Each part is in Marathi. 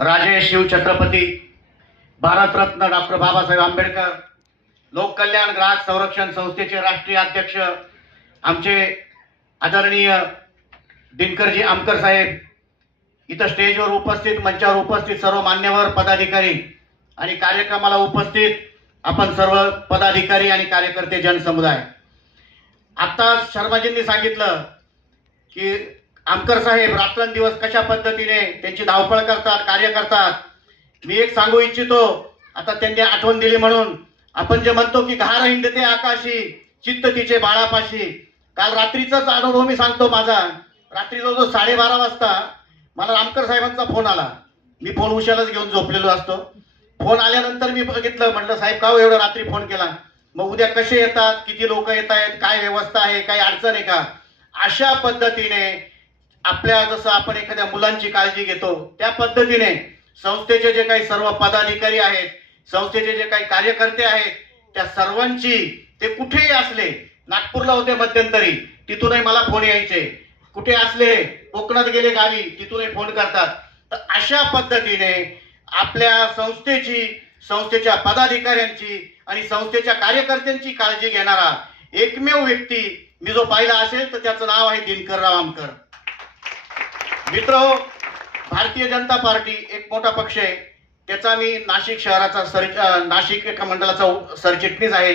राजे शिवछत्रपती भारतरत्न डॉक्टर बाबासाहेब आंबेडकर लोक कल्याण ग्राहक संरक्षण संस्थेचे राष्ट्रीय अध्यक्ष आमचे आदरणीय दिनकरजी आमकर साहेब, इथं स्टेजवर उपस्थित मंचावर उपस्थित सर्व मान्यवर पदाधिकारी आणि कार्यक्रमाला उपस्थित आपण सर्व पदाधिकारी आणि कार्यकर्ते जनसमुदाय, आता शर्माजींनी सांगितलं की आमकर साहेब रात्रंदिवस कशा पद्धतीने त्यांची धावपळ करतात, कार्य करतात. मी एक सांगू इच्छितो, आता त्यांनी आठवण दिली म्हणून आपण जे म्हणतो की घार हिंडते आकाशी चित्त तिचे बाळापाशी. काल रात्रीचाच अनुभव मी सांगतो माझा. रात्री जवळजवळ 12:30 वाजता मला आमकर साहेबांचा फोन आला. मी फोन उशालाच घेऊन झोपलेलो असतो. फोन आल्यानंतर मी बघितलं, म्हटलं साहेब का एवढं रात्री फोन केला, मग उद्या कसे येतात, किती लोक येत आहेत, काय व्यवस्था आहे, काही अडचण आहे का, अशा पद्धतीने आपल्या जसं आपण एखाद्या मुलांची काळजी घेतो त्या पद्धतीने संस्थेचे जे काही सर्व पदाधिकारी आहेत, संस्थेचे जे काही कार्यकर्ते आहेत, त्या सर्वांची, ते कुठेही असले, नागपूरला होते मध्यंतरी, तिथूनही मला फोन यायचे, कुठे असले कोकणात गेले गावी तिथूनही फोन करतात. तर अशा पद्धतीने आपल्या संस्थेची, संस्थेच्या पदाधिकाऱ्यांची आणि संस्थेच्या कार्यकर्त्यांची काळजी घेणारा एकमेव व्यक्ती मी जो पाहिला असेल तर त्याचं नाव आहे दिनकरराव आमकर. मित्र, भारतीय जनता पार्टी एक मोठा पक्ष आहे. त्याचा मी नाशिक शहराचा नाशिक एका मंडळाचा सरचिटणीस आहे.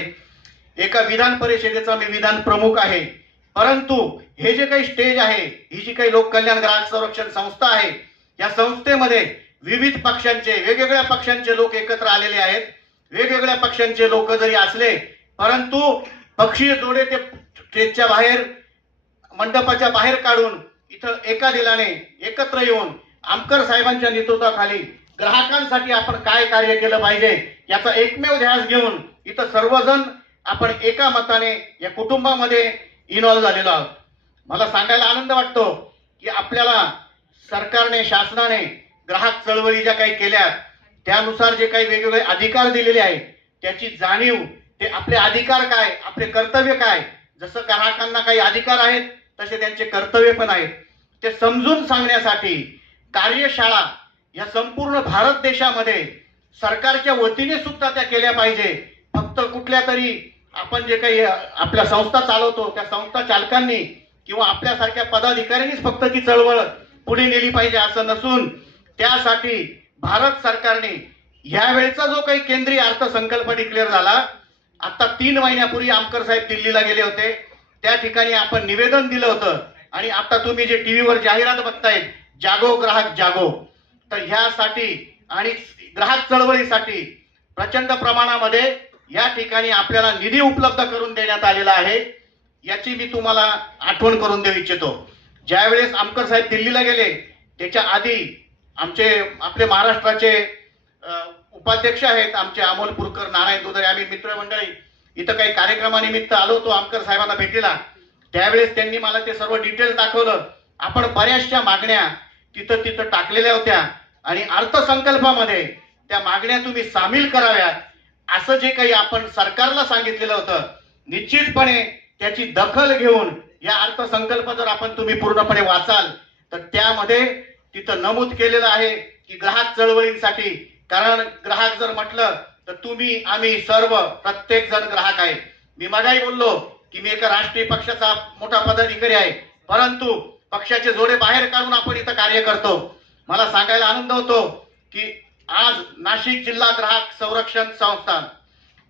एका विधान परिषदेचा मी विधान प्रमुख आहे. परंतु हे जे काही स्टेज आहे, ही जी काही लोक कल्याण ग्राहक संरक्षण संस्था आहे, या संस्थेमध्ये विविध पक्षांचे, वेगवेगळ्या पक्षांचे लोक एकत्र आलेले आहेत. वेगवेगळ्या पक्षांचे लोक जरी असले, परंतु पक्षीय जोडे ते स्टेजच्या बाहेर, मंडपाच्या बाहेर काढून इथं एका दिलाने एकत्र येऊन आमकर साहेबांच्या नेतृत्वाखाली ग्राहकांसाठी आपण काय कार्य केलं पाहिजे याचा एकमेव ध्यास घेऊन इथं सर्वजण आपण एका मताने या कुटुंबामध्ये इन्व्हॉल्व झालेलो आहोत. मला सांगायला आनंद वाटतो की आपल्याला सरकारने, शासनाने ग्राहक चळवळी ज्या काही केल्या त्यानुसार जे काही वेगवेगळे अधिकार दिलेले आहेत त्याची जाणीव, ते आपले अधिकार काय, आपले कर्तव्य काय, जसं ग्राहकांना काही अधिकार आहेत तसे त्यांचे कर्तव्य पण आहेत, ते समजून सांगण्यासाठी कार्यशाळा या संपूर्ण भारत देशामध्ये सरकारच्या वतीने सुद्धा त्या केल्या पाहिजे. फक्त कुठल्या तरी आपण जे काही आपल्या संस्था चालवतो त्या संस्था चालकांनी किंवा आपल्यासारख्या पदाधिकाऱ्यांनीच फक्त ती चळवळ पुढे नेली पाहिजे असं नसून, त्यासाठी भारत सरकारने यावेळेचा जो काही केंद्रीय अर्थसंकल्प डिक्लेअर झाला, आता 3 महिन्यापूर्वी आमकर साहेब दिल्लीला गेले होते, त्या ठिकाणी आपण निवेदन दिलं होतं. आणि आता तुम्ही जे टीव्हीवर जाहिरात बघताय, जागो ग्राहक जागो, तर ह्यासाठी आणि ग्राहक चळवळीसाठी प्रचंड प्रमाणामध्ये या ठिकाणी आपल्याला निधी उपलब्ध करून देण्यात आलेला आहे. याची मी तुम्हाला आठवण करून देऊ इच्छितो. ज्यावेळेस आमकर साहेब दिल्लीला गेले त्याच्या आधी आपले महाराष्ट्राचे उपाध्यक्ष आहेत आमचे अमोल पुरकर, नारायण दुधरे, आम्ही मित्रमंडळी इथं काही कार्यक्रमानिमित्त आलो होतो आमकर साहेबांना भेटीला. त्यावेळेस त्यांनी मला ते सर्व डिटेल्स दाखवलं. आपण बऱ्याचशा मागण्या तिथं टाकलेल्या होत्या आणि अर्थसंकल्पामध्ये त्या मागण्या तुम्ही सामील कराव्यात असं जे काही आपण सरकारला सांगितलेलं होतं. निश्चितपणे त्याची दखल घेऊन या अर्थसंकल्प जर आपण तुम्ही पूर्णपणे वाचाल तर त्यामध्ये तिथं नमूद केलेलं आहे की ग्राहक चळवळींसाठी, कारण ग्राहक जर म्हटलं तर तुम्ही, आम्ही सर्व, प्रत्येक जण ग्राहक आहे. मी मगाही बोललो की मी एका राष्ट्रीय पक्षाचा मोठा पदाधिकारी आहे, परंतु पक्षाचे जोडे बाहेर काढून आपण इथं कार्य करतो. मला सांगायला आनंद होतो की आज नाशिक जिल्हा ग्राहक संरक्षण संस्था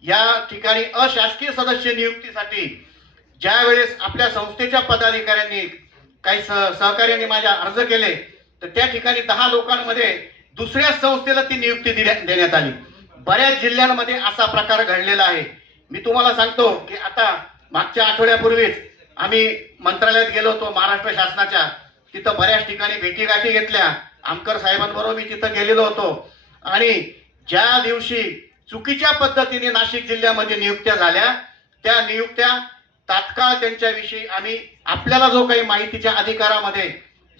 या ठिकाणी अशासकीय सदस्य नियुक्तीसाठी ज्या वेळेस आपल्या संस्थेच्या पदाधिकाऱ्यांनी काही सहकार्याने माझ्या अर्ज केले तर त्या ठिकाणी 10 लोकांमध्ये दुसऱ्या संस्थेला ती नियुक्ती देण्यात आली. बऱ्याच जिल्ह्यांमध्ये असा प्रकार घडलेला आहे. मी तुम्हाला सांगतो की आता मागच्या आठवड्यापूर्वीच आम्ही मंत्रालयात गेलो होतो महाराष्ट्र शासनाच्या. तिथं बऱ्याच ठिकाणी भेटीगाठी घेतल्या. आमकर साहेबांबरोबर मी तिथं गेलेलो होतो आणि ज्या दिवशी चुकीच्या पद्धतीने नाशिक जिल्ह्यामध्ये नियुक्त्या झाल्या त्या नियुक्त्या तात्काळ त्यांच्याविषयी आम्ही, आपल्याला जो काही माहितीच्या अधिकारामध्ये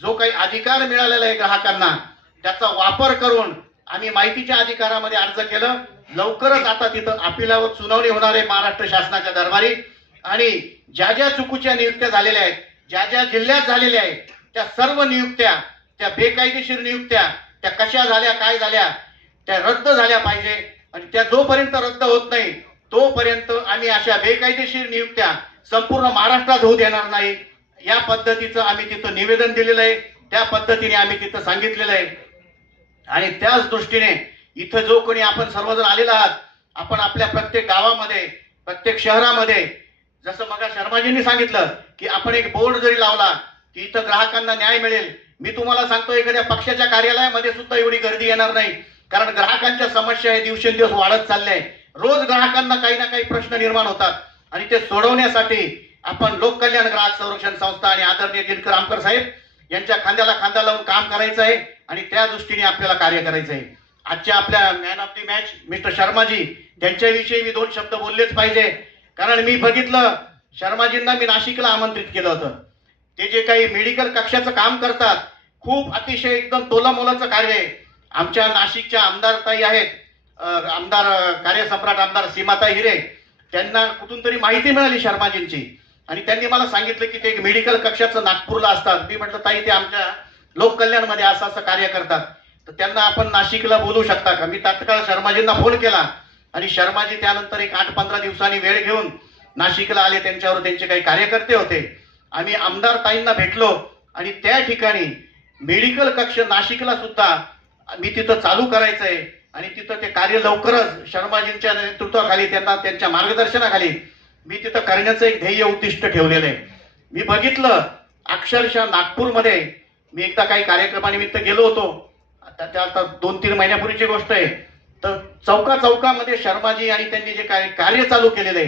जो काही अधिकार मिळालेला आहे ग्राहकांना, त्याचा वापर करून आम्ही माहितीच्या अधिकारामध्ये अर्ज केलं. लवकरच आता तिथं अपिलावर सुनावणी होणार आहे महाराष्ट्र शासनाच्या दरबारी आणि ज्या ज्या चुकीच्या नियुक्त्या झालेल्या आहेत, ज्या ज्या जिल्ह्यात झालेल्या आहेत, त्या सर्व नियुक्त्या, त्या बेकायदेशीर नियुक्त्या त्या कशा झाल्या, काय झाल्या, त्या रद्द झाल्या पाहिजे. आणि त्या जोपर्यंत रद्द होत नाही तोपर्यंत आम्ही अशा बेकायदेशीर नियुक्त्या संपूर्ण महाराष्ट्रात होऊ देणार नाही. या पद्धतीचं आम्ही तिथं निवेदन दिलेलं आहे, त्या पद्धतीने आम्ही तिथं सांगितलेलं आहे. आणि त्याच दृष्टीने इथं जो कोणी आपण सर्वजण आलेला आहात, आपण आपल्या प्रत्येक गावामध्ये, प्रत्येक शहरामध्ये, जसं मग शर्माजींनी सांगितलं की आपण एक बोर्ड जरी लावला की इथं ग्राहकांना न्याय मिळेल. मी तुम्हाला सांगतो, एखाद्या पक्षाच्या कार्यालयामध्ये सुद्धा एवढी गर्दी येणार नाही, कारण ग्राहकांच्या समस्या हे दिवसेंदिवस वाढत चालल्या आहे. रोज ग्राहकांना काही ना काही प्रश्न निर्माण होतात आणि ते सोडवण्यासाठी आपण लोककल्याण ग्राहक संरक्षण संस्था आणि आदरणीय दिनकर आमकर साहेब यांच्या खांद्याला खांदा लावून काम करायचं आहे आणि त्या दृष्टीने आपल्याला कार्य करायचं आहे. आजच्या आपल्या man of the match mister Sharmaji, त्यांच्याविषयी मी 2 शब्द बोललेच पाहिजे. कारण मी बघितलं, शर्माजींना मी नाशिकला आमंत्रित केलं होतं. ते जे काही मेडिकल कक्षाचं काम करतात, खूप अतिशय एकदम तोलामोलाचं कार्य आहे. आमच्या नाशिकच्या आमदारताई आहेत, आमदार कार्यसम्राट आमदार सीमाताई हिरे, त्यांना कुठून तरी माहिती मिळाली शर्माजींची आणि त्यांनी मला सांगितलं की ते एक मेडिकल कक्षाचं नागपूरला असतात. मी म्हटलं, ताई ते आमच्या लोककल्याणमध्ये असं असं कार्य करतात, तर त्यांना आपण नाशिकला बोलू शकता का? मी तात्काळ शर्माजींना फोन केला आणि शर्माजी त्यानंतर एक 8-15 दिवसांनी वेळ घेऊन नाशिकला आले. त्यांच्यावर त्यांचे काही कार्यकर्ते होते. आम्ही आमदार ताईंना भेटलो आणि त्या ठिकाणी मेडिकल कक्ष नाशिकला सुद्धा मी तिथं चालू करायचं आहे आणि तिथं ते कार्य लवकरच शर्माजींच्या नेतृत्वाखाली, त्यांना त्यांच्या मार्गदर्शनाखाली मी तिथं करण्याचं एक ध्येय उद्दिष्ट ठेवलेलं आहे. मी बघितलं अक्षरशः नागपूरमध्ये मी एकदा काही कार्यक्रमानिमित्त गेलो होतो, आता 2-3 महिन्यापूर्वीची गोष्ट आहे. तर चौकामध्ये शर्माजी आणि त्यांनी जे कार्य चालू केलेलं आहे